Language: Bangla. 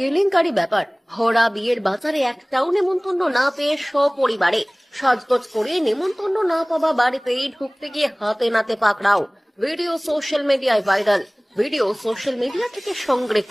কেলেঙ্কারি ব্যাপার। ভরা বিয়ের বাজারে একটাও নেমন্তন্ন না পেয়ে সপরিবারে সাজগোজ করে নেমন্তন্ন না পাওয়া বাড়িতেই ঢুকতে গিয়ে হাতে নাতে পাকড়াও। ভিডিও সোশ্যাল মিডিয়ায় ভাইরাল। ভিডিও সোশ্যাল মিডিয়া থেকে সংগৃহীত।